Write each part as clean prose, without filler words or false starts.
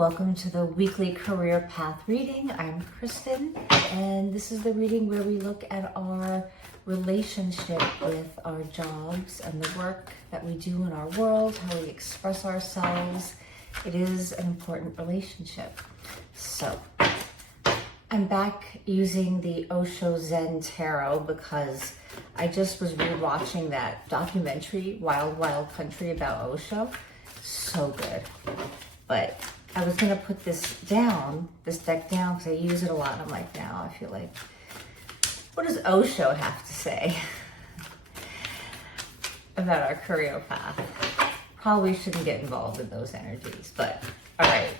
Welcome to the weekly career path reading. I'm Kristen, and this is the reading where we look at our relationship with our jobs and the work that we do in our world, how we express ourselves. It is an important relationship. So, I'm back using the Osho Zen Tarot because I just was rewatching that documentary, Wild Wild Country, about Osho. So good. But I was gonna put this deck down, because I use it a lot. And I'm like, now I feel like, what does Osho have to say about our career path? Probably shouldn't get involved in those energies, but all right.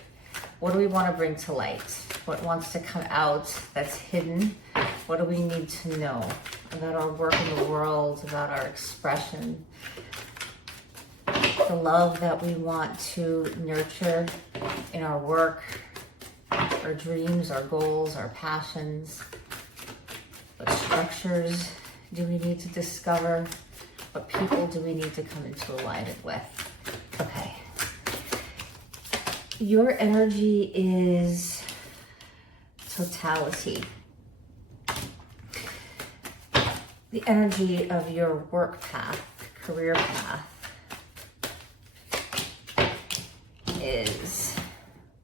What do we want to bring to light? What wants to come out that's hidden? What do we need to know about our work in the world, about our expression? The love that we want to nurture in our work, our dreams, our goals, our passions. What structures do we need to discover? What people do we need to come into alignment with? Okay. Your energy is totality. The energy of your work path, career path, is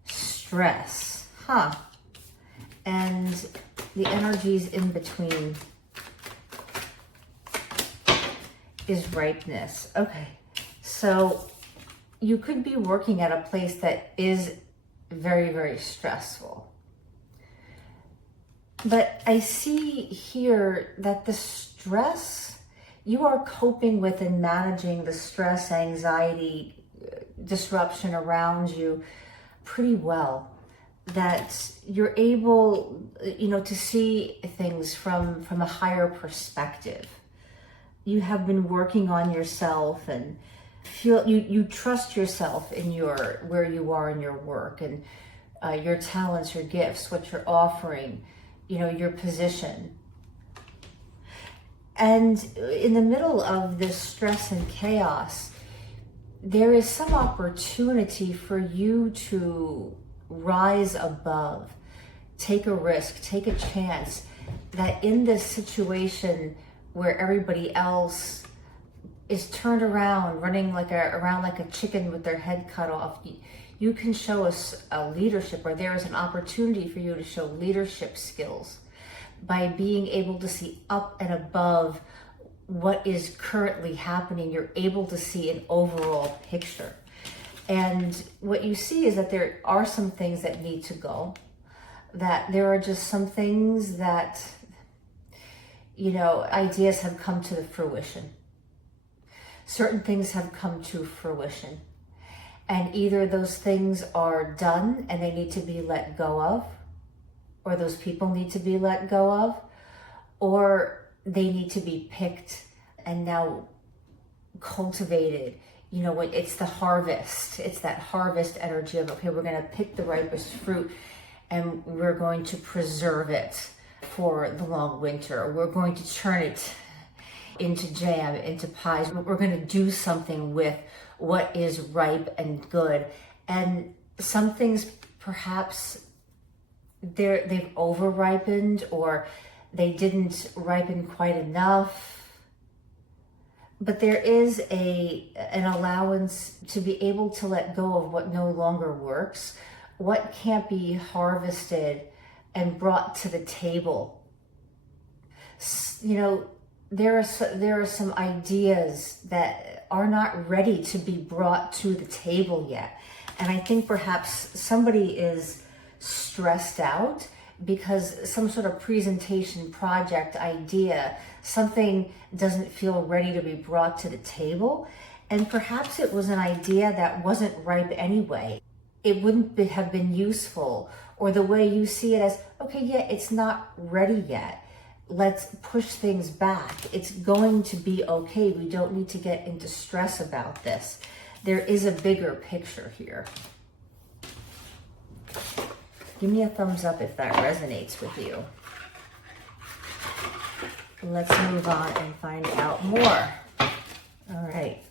stress, and the energies in between is ripeness. Okay, so you could be working at a place that is very, very stressful. But I see here that the stress, you are coping with and managing the stress, anxiety, disruption around you pretty well, that you're able, to see things from a higher perspective. You have been working on yourself and feel you trust yourself in where you are in your work and your talents, your gifts, what you're offering, your position. And in the middle of this stress and chaos, there is some opportunity for you to rise above, take a risk, take a chance, that in this situation where everybody else is turned around, running around like a chicken with their head cut off, you can show us a leadership, or there is an opportunity for you to show leadership skills by being able to see up and above what is currently happening. You're able to see an overall picture. And what you see is that there are some things that need to go, that there are just some things that, ideas have come to the fruition. Certain things have come to fruition. And either those things are done and they need to be let go of, or those people need to be let go of, or they need to be picked and now cultivated. It's the harvest. It's that harvest energy of, okay, we're going to pick the ripest fruit and we're going to preserve it for the long winter. We're going to turn it into jam, into pies. We're going to do something with what is ripe and good. And some things perhaps they've over-ripened, or they didn't ripen quite enough. But there is an allowance to be able to let go of what no longer works, what can't be harvested and brought to the table. There are some ideas that are not ready to be brought to the table yet. And I think perhaps somebody is stressed out because some sort of presentation, project, idea, something doesn't feel ready to be brought to the table. And perhaps it was an idea that wasn't ripe anyway. It wouldn't have been useful, or the way you see it as, okay, yeah, it's not ready yet. Let's push things back. It's going to be okay. We don't need to get into stress about this. There is a bigger picture here. Give me a thumbs up if that resonates with you. Let's move on and find out more. All right.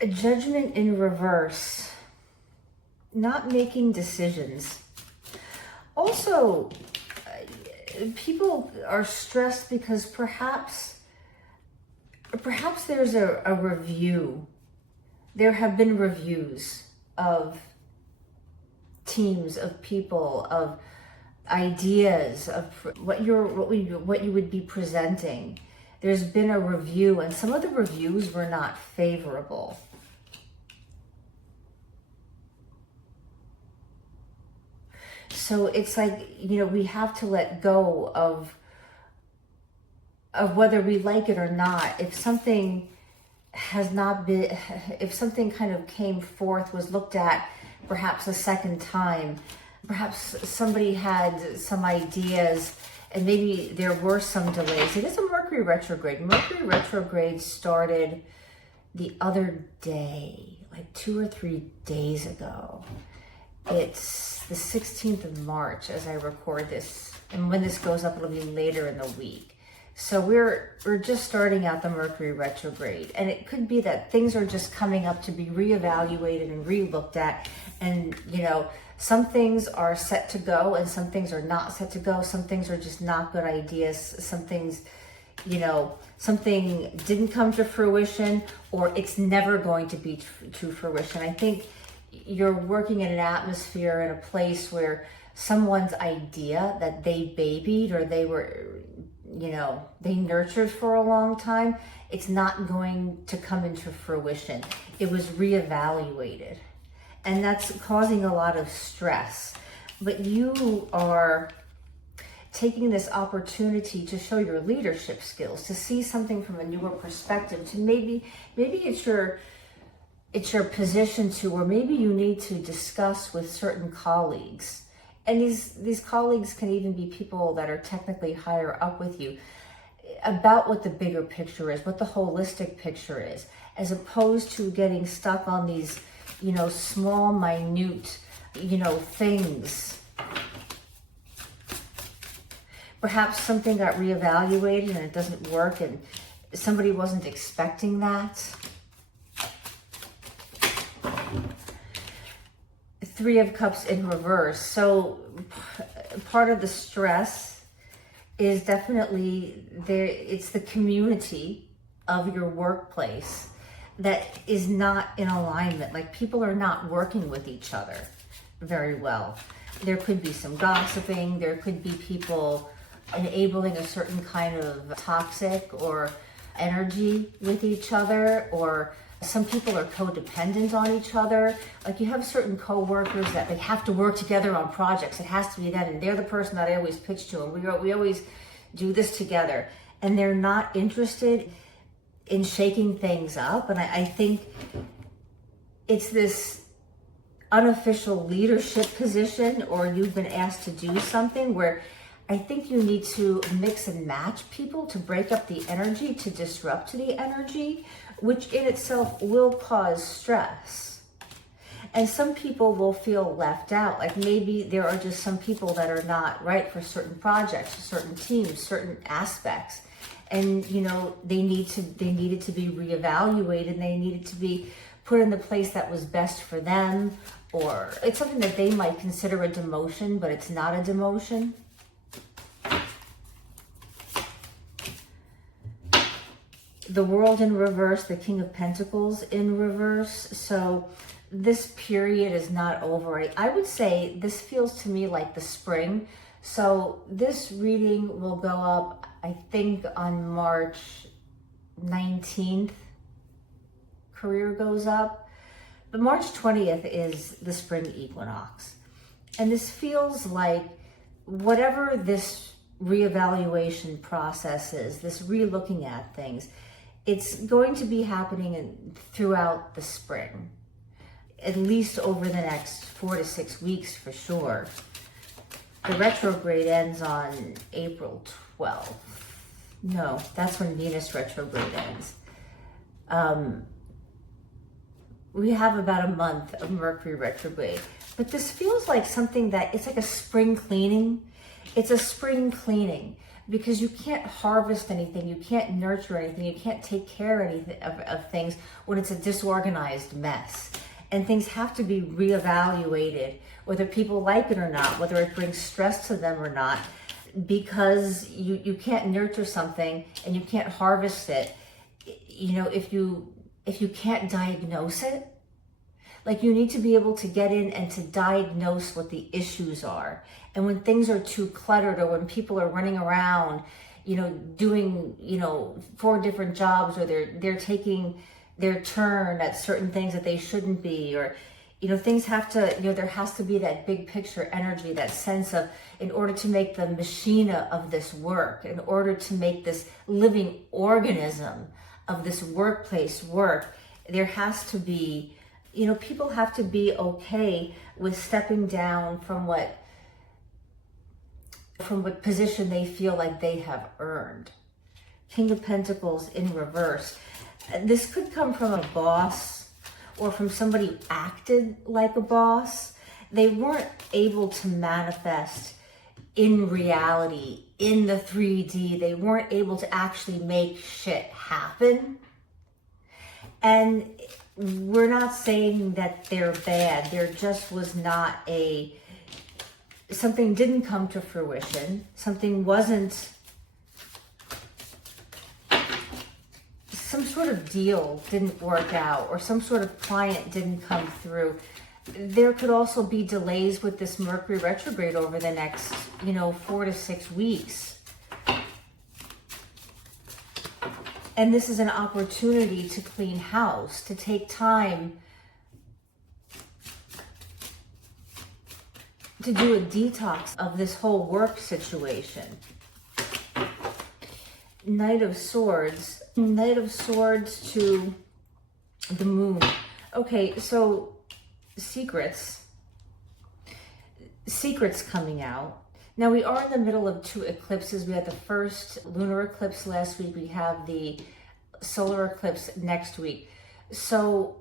A Judgment in reverse. Not making decisions. Also, people are stressed because perhaps there's a review. There have been reviews of teams, of people, of ideas, of what you would be presenting. There's been a review, and some of the reviews were not favorable. So it's like, we have to let go of whether we like it or not. If something has not been, if something kind of came forth, was looked at perhaps a second time, perhaps somebody had some ideas and maybe there were some delays. It is a Mercury retrograde. Mercury retrograde started the other day, like 2 or 3 days ago. It's the 16th of March as I record this. And when this goes up, it'll be later in the week. So we're just starting out the Mercury retrograde. And it could be that things are just coming up to be reevaluated and re-looked at. And, some things are set to go and some things are not set to go. Some things are just not good ideas. Some things, something didn't come to fruition, or it's never going to be to fruition. I think you're working in an atmosphere, in a place where someone's idea that they babied or they were, they nurtured for a long time, it's not going to come into fruition. It was reevaluated. And that's causing a lot of stress. But you are taking this opportunity to show your leadership skills, to see something from a newer perspective, to maybe it's your position to, or maybe you need to discuss with certain colleagues. And these colleagues can even be people that are technically higher up with you, about what the bigger picture is, what the holistic picture is, as opposed to getting stuck on these, small, minute, things. Perhaps something got reevaluated and it doesn't work and somebody wasn't expecting that. 3 of Cups in reverse. So part of the stress is definitely there. It's the community of your workplace that is not in alignment. Like, people are not working with each other very well. There could be some gossiping. There could be people enabling a certain kind of toxic or energy with each other, or some people are codependent on each other. Like, you have certain co-workers that they have to work together on projects. It has to be that, and they're the person that I always pitch to, and we always do this together. And they're not interested in shaking things up. And I think it's this unofficial leadership position, or you've been asked to do something where I think you need to mix and match people to break up the energy, to disrupt the energy, which in itself will cause stress. And some people will feel left out. Like, maybe there are just some people that are not right for certain projects, certain teams, certain aspects. And, they needed to be reevaluated, and they needed to be put in the place that was best for them. Or it's something that they might consider a demotion, but it's not a demotion. The World in reverse, the King of Pentacles in reverse. So this period is not over. I would say this feels to me like the spring. So this reading will go up, I think, on March 19th. Career goes up. But March 20th is the spring equinox. And this feels like whatever this reevaluation process is, this re-looking at things, it's going to be happening throughout the spring, at least over the next 4 to 6 weeks for sure. The retrograde ends on April 12th. No, that's when Venus retrograde ends. We have about a month of Mercury retrograde, but this feels like something that, it's like a spring cleaning. It's a spring cleaning, because you can't harvest anything, you can't nurture anything, you can't take care of things when it's a disorganized mess. And things have to be reevaluated, whether people like it or not, whether it brings stress to them or not, because you can't nurture something and you can't harvest it. You know, if you can't diagnose it, like, you need to be able to get in and to diagnose what the issues are. And when things are too cluttered, or when people are running around, you know, doing, you know, 4 different jobs, or they're taking their turn at certain things that they shouldn't be, or, you know, things have to, you know, there has to be that big picture energy, that sense of, in order to make the machina of this work, in order to make this living organism of this workplace work, there has to be, you know, people have to be okay with stepping down from what position they feel like they have earned. King of Pentacles in reverse. This could come from a boss, or from somebody who acted like a boss. They weren't able to manifest in reality, in the 3D. They weren't able to actually make shit happen. And we're not saying that they're bad. There just was not something didn't come to fruition. Something wasn't, some sort of deal didn't work out, or some sort of client didn't come through. There could also be delays with this Mercury retrograde over the next, you know, 4 to 6 weeks. And this is an opportunity to clean house, to take time to do a detox of this whole work situation. Knight of Swords to the Moon. Okay, so secrets coming out. Now, we are in the middle of 2 eclipses. We had the first lunar eclipse last week. We have the solar eclipse next week. So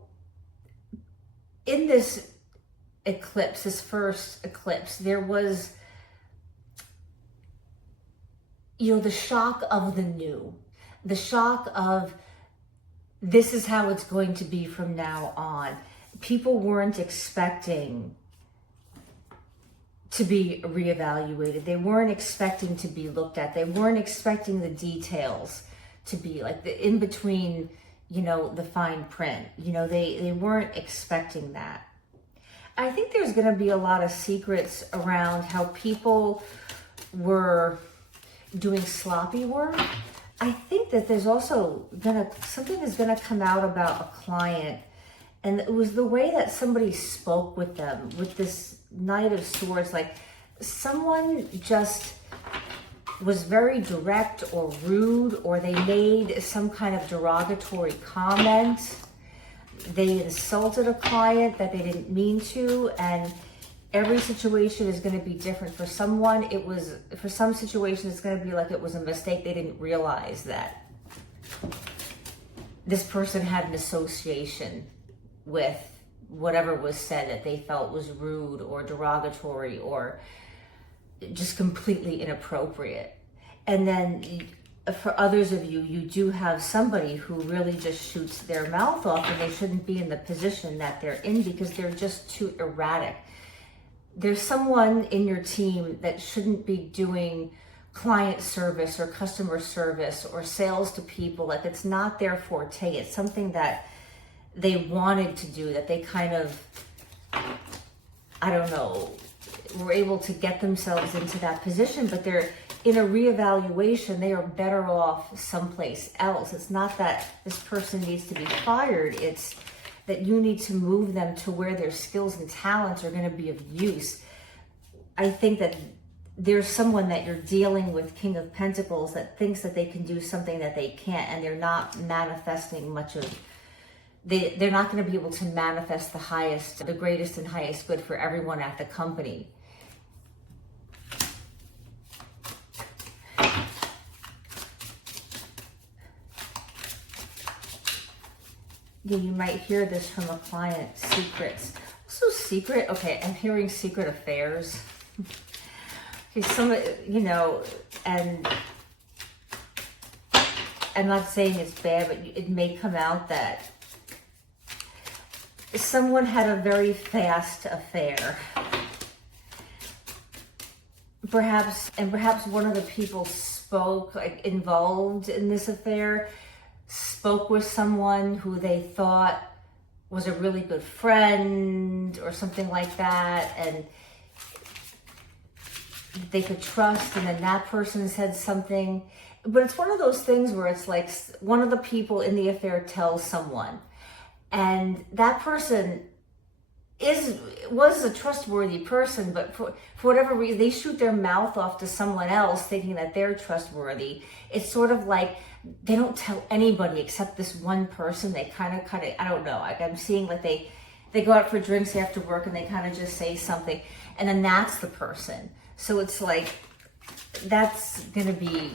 in this eclipse, this first eclipse, there was, you know, the shock of the new, the shock of, this is how it's going to be from now on. People weren't expecting to be reevaluated. They weren't expecting to be looked at. They weren't expecting the details to be like the in between, you know, the fine print. You know, they weren't expecting that. I think there's going to be a lot of secrets around how people were doing sloppy work. I think that there's also something is gonna come out about a client, and it was the way that somebody spoke with them, with this Knight of Swords. Like, someone just was very direct or rude, or they made some kind of derogatory comment. They insulted a client that they didn't mean to, and every situation is going to be different. For someone, for some situations, it's going to be like it was a mistake. They didn't realize that this person had an association with whatever was said that they felt was rude or derogatory or just completely inappropriate. And then for others of you, you do have somebody who really just shoots their mouth off, and they shouldn't be in the position that they're in because they're just too erratic. There's someone in your team that shouldn't be doing client service or customer service or sales to people. Like, it's not their forte. It's something that they wanted to do, that they kind of, I don't know, were able to get themselves into that position, but they're in a reevaluation. They are better off someplace else. It's not that this person needs to be fired. It's that you need to move them to where their skills and talents are going to be of use. I think that there's someone that you're dealing with, King of Pentacles, that thinks that they can do something that they can't, and they're not manifesting much of, they're not going to be able to manifest the greatest and highest good for everyone at the company. Yeah, you might hear this from a client, secrets. Also secret, okay, I'm hearing secret affairs. Okay, some, you know, and I'm not saying it's bad, but it may come out that someone had a very fast affair. Perhaps one of the people spoke, like involved in this affair, spoke with someone who they thought was a really good friend or something like that, and they could trust, and then that person said something. But it's one of those things where it's like one of the people in the affair tells someone, and that person was a trustworthy person, but for whatever reason, they shoot their mouth off to someone else thinking that they're trustworthy. It's sort of like they don't tell anybody except this one person. They kind of, I don't know. Like I'm seeing like they go out for drinks after work and they kind of just say something, and then that's the person. So it's like, that's gonna be,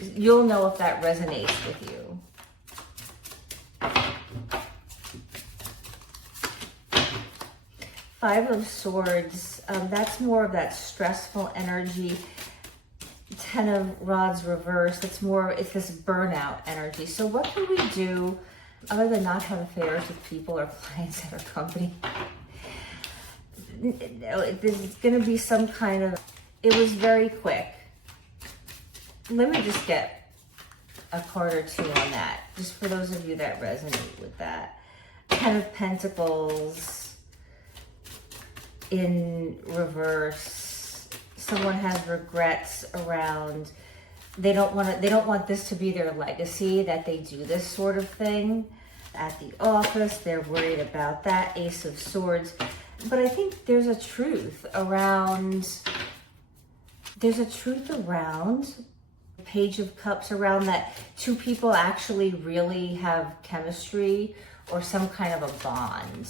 you'll know if that resonates with you. Five of Swords, that's more of that stressful energy. 10 of Rods reversed, it's this burnout energy. So what can we do other than not have affairs with people or clients at our company? There's going to be some kind of, it was very quick. Let me just get a card or two on that, just for those of you that resonate with that. 10 of Pentacles in reverse. Someone has regrets around, they don't want this to be their legacy, that they do this sort of thing at the office. They're worried about that. Ace of Swords. But I think there's a truth around Page of Cups, around that two people actually really have chemistry or some kind of a bond.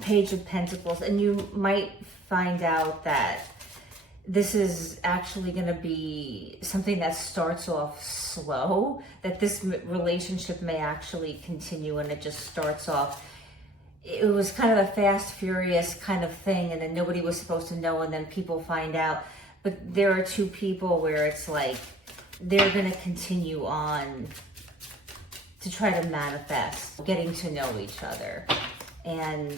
Page of Pentacles, and you might find out that this is actually going to be something that starts off slow, that this relationship may actually continue, and it just starts off, it was kind of a fast, furious kind of thing, and then nobody was supposed to know, and then people find out. But there are two people where it's like they're going to continue on to try to manifest getting to know each other, and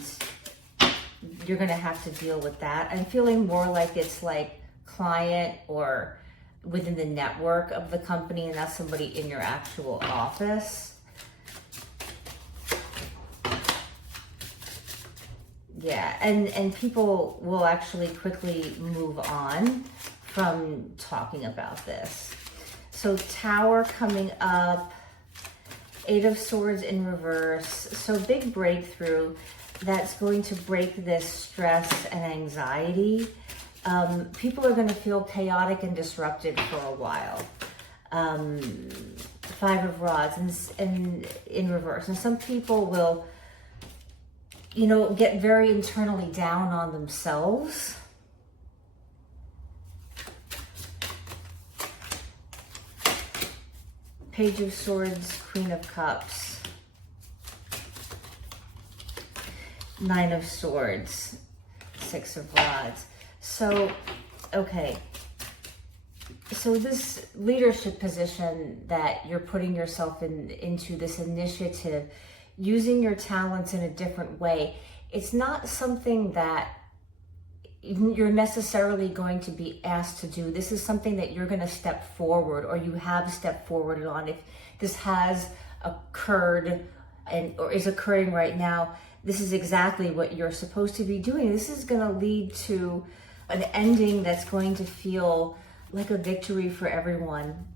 you're going to have to deal with that. I'm feeling more like it's like client or within the network of the company, and not somebody in your actual office. Yeah, and people will actually quickly move on from talking about this. So Tower coming up, Eight of Swords in reverse. So big breakthrough that's going to break this stress and anxiety. People are going to feel chaotic and disrupted for a while. Five of Rods and in reverse. And some people will, get very internally down on themselves. Page of Swords, Queen of Cups. Nine of Swords, Six of Rods. So, okay. So this leadership position that you're putting yourself into, this initiative, using your talents in a different way, it's not something that you're necessarily going to be asked to do. This is something that you're going to step forward, or you have stepped forward on. If this has occurred or is occurring right now, this is exactly what you're supposed to be doing. This is going to lead to an ending that's going to feel like a victory for everyone.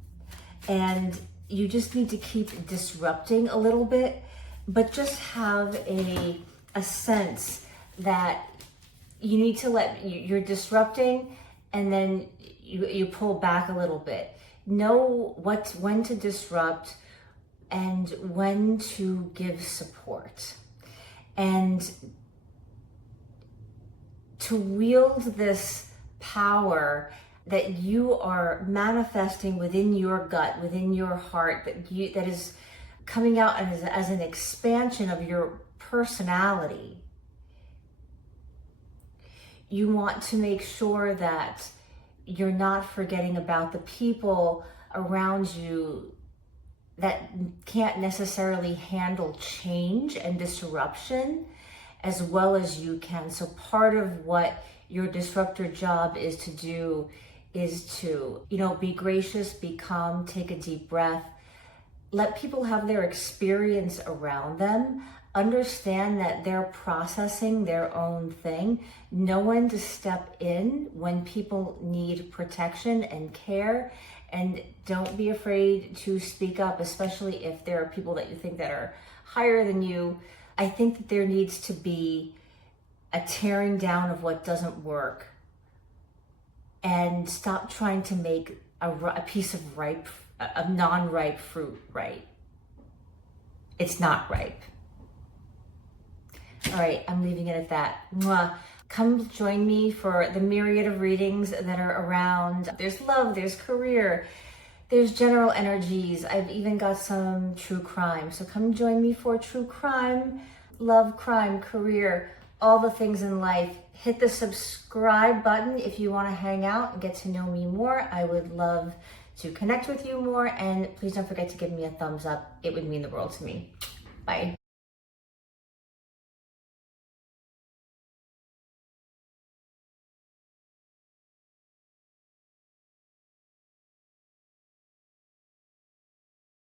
And you just need to keep disrupting a little bit, but just have a sense that you need to you're disrupting, and then you pull back a little bit. Know when to disrupt and when to give support. And to wield this power that you are manifesting within your gut, within your heart, that is coming out as an expansion of your personality. you want to make sure that you're not forgetting about the people around you that can't necessarily handle change and disruption as well as you can. So part of what your disruptor job is to do is to, be gracious, be calm, take a deep breath, let people have their experience around them, understand that they're processing their own thing, know when to step in when people need protection and care, and don't be afraid to speak up, especially if there are people that you think that are higher than you. I think that there needs to be a tearing down of what doesn't work and stop trying to make a piece of non-ripe fruit ripe. It's not ripe. All right, I'm leaving it at that. Mwah. Come join me for the myriad of readings that are around. There's love, there's career, there's general energies. I've even got some true crime. So come join me for true crime, love, crime, career, all the things in life. Hit the subscribe button if you want to hang out and get to know me more. I would love to connect with you more. And please don't forget to give me a thumbs up. It would mean the world to me. Bye.